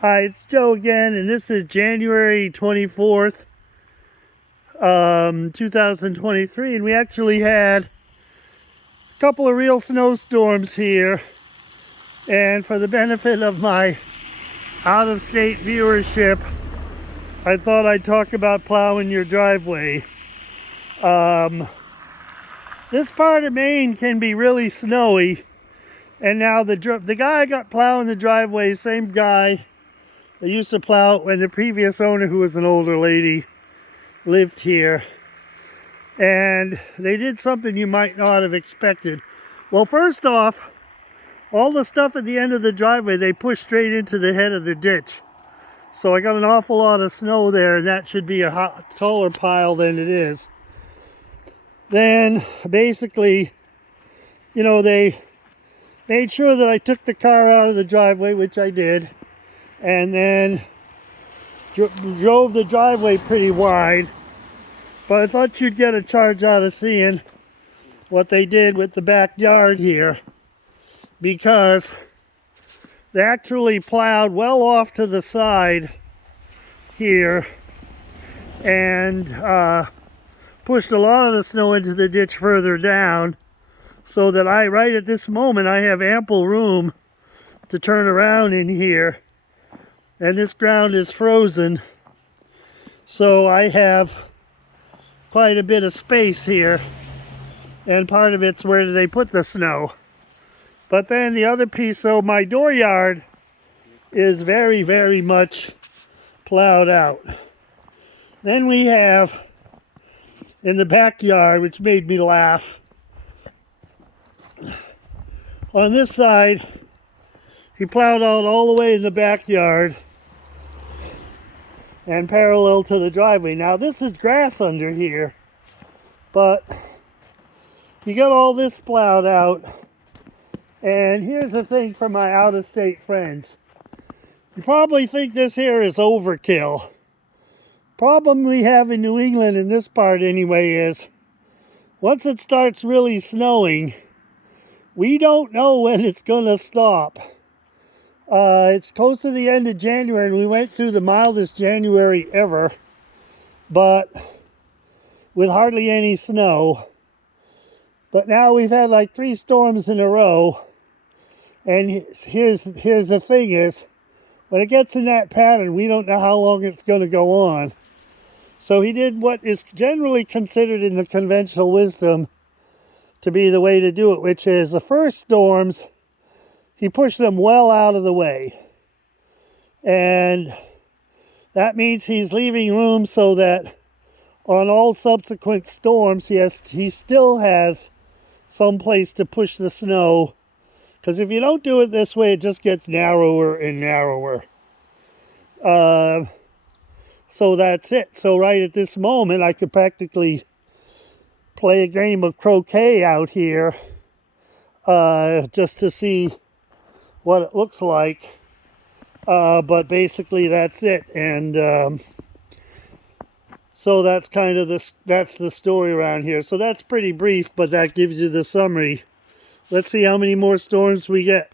Hi, it's Joe again, and this is January 24th, 2023, and we actually had a couple of real snowstorms here. And for the benefit of my out-of-state viewership, I thought I'd talk about plowing your driveway. This part of Maine can be really snowy, and now the guy I got plowing the driveway, same guy that used to plow when the previous owner, who was an older lady, lived here. And they did something you might not have expected. Well, first off, all the stuff at the end of the driveway, they pushed straight into the head of the ditch. So I got an awful lot of snow there, and that should be a taller pile than it is. Then, basically, you know, they made sure that I took the car out of the driveway, which I did, and then drove the driveway pretty wide. But I thought you'd get a charge out of seeing what they did with the backyard here, because they actually plowed well off to the side here and pushed a lot of the snow into the ditch further down, so that right at this moment, I have ample room to turn around in here. And this ground is frozen, so I have quite a bit of space here, and part of it's where they put the snow. But then the other piece, so my dooryard is very, very much plowed out. Then we have in the backyard, which made me laugh, on this side he plowed out all the way in the backyard and parallel to the driveway. Now this is grass under here, but you got all this plowed out. And here's the thing for my out-of-state friends. You probably think this here is overkill. Problem we have in New England, in this part anyway, is once it starts really snowing, we don't know when it's gonna stop. It's close to the end of January, and we went through the mildest January ever, but with hardly any snow. But now we've had like 3 storms in a row, and here's the thing is, when it gets in that pattern, we don't know how long it's going to go on. So he did what is generally considered in the conventional wisdom to be the way to do it, which is the first storms, he pushed them well out of the way. And that means he's leaving room so that on all subsequent storms, he still has some place to push the snow. Because if you don't do it this way, it just gets narrower and narrower. So that's it. So right at this moment, I could practically play a game of croquet out here just to see what it looks like. But basically that's it. And so that's kind of that's the story around here. So that's pretty brief, but that gives you the summary. Let's see how many more storms we get.